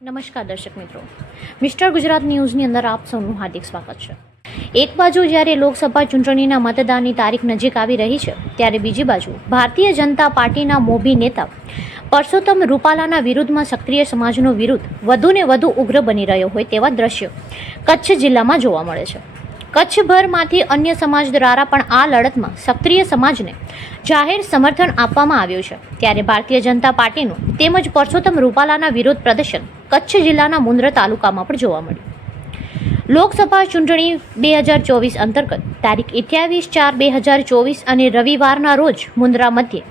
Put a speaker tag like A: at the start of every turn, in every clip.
A: નમસ્કાર દર્શક મિત્રો. મિસ્ટર ગુજરાત ન્યૂઝની અંદર આપ સૌનું હાર્દિક સ્વાગત છે. એક બાજુ જ્યારે લોકસભા ચૂંટણીના મતદાનની તારીખ નજીક આવી રહી છે, ત્યારે બીજી બાજુ ભારતીય જનતા પાર્ટીના મોભી નેતા પરસોત્તમ રૂપાલાના વિરુદ્ધમાં સક્રિય સમાજનો વિરુદ્ધ વધુને વધુ ઉગ્ર બની રહ્યો હોય તેવા દ્રશ્યો કચ્છ જિલ્લામાં જોવા મળે છે. કચ્છભરમાંથી અન્ય સમાજ દ્વારા પણ આ લડતમાં સક્રિય સમાજને જાહેર સમર્થન આપવામાં આવ્યું છે. ત્યારે ભારતીય જનતા પાર્ટીનું તેમજ પરસોત્તમ રૂપાલાના વિરોધ પ્રદર્શન કચ્છ જિલ્લાના મુન્દ્રા તાલુકામાં પણ જોવા મળ્યું. લોકસભા ચૂંટણી બે હજાર ચોવીસ અંતર્ગત તારીખ અઠ્યાવીસ ચાર બે હજાર ચોવીસ અને રવિવારના રોજ મુન્દ્રા મધ્યે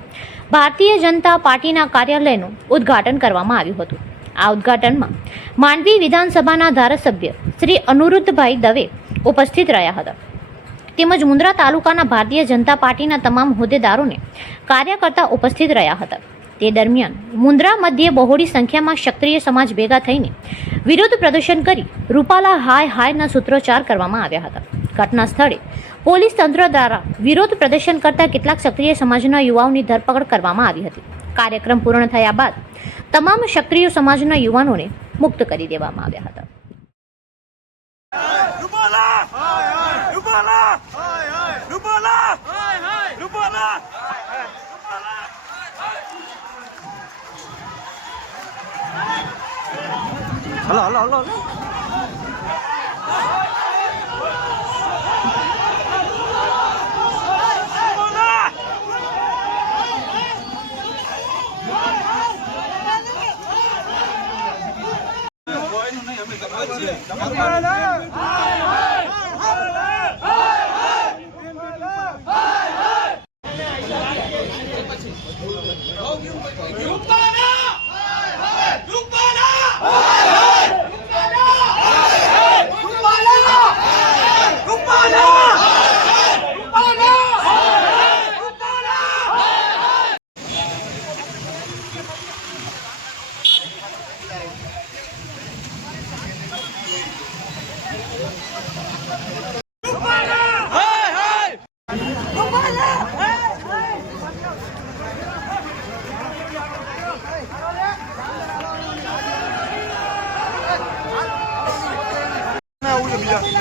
A: ભારતીય જનતા પાર્ટીના કાર્યાલયનું ઉદ્ઘાટન કરવામાં આવ્યું હતું. આ ઉદ્ઘાટનમાં માંડવી વિધાનસભાના ધારાસભ્ય શ્રી અનુરુદ્ધભાઈ દવે ઉપસ્થિત રહ્યા હતા. તેમજ મુન્દ્રા તાલુકાના ભારતીય જનતા પાર્ટીના તમામ હોદ્દેદારોને કાર્યકર્તા ઉપસ્થિત રહ્યા હતા. તે દરમિયાન મુન્દ્રા મધ્યે બહોળી સંખ્યામાં ક્ષત્રિય સમાજ ભેગા થઈને વિરોધ પ્રદર્શન કરી રૂપાલા હાય હાયના સૂત્રોચ્ચાર કરવામાં આવ્યા હતા. ઘટના સ્થળે પોલીસ તંત્ર દ્વારા વિરોધ પ્રદર્શન કરતા કેટલાક ક્ષત્રિય સમાજના યુવાઓની ધરપકડ કરવામાં આવી હતી. કાર્યક્રમ પૂર્ણ થયા બાદ તમામ ક્ષત્રિય સમાજના યુવાનોને મુક્ત કરી દેવામાં આવ્યા હતા.
B: રૂપાલા! રૂપાલા! રૂપાલા! રૂપાલા!
C: ಅಲ್ಲ ಅಲ್ಲ ಅಲ್ಲ ಅಲ್ಲ
B: Come on, come on. Yeah.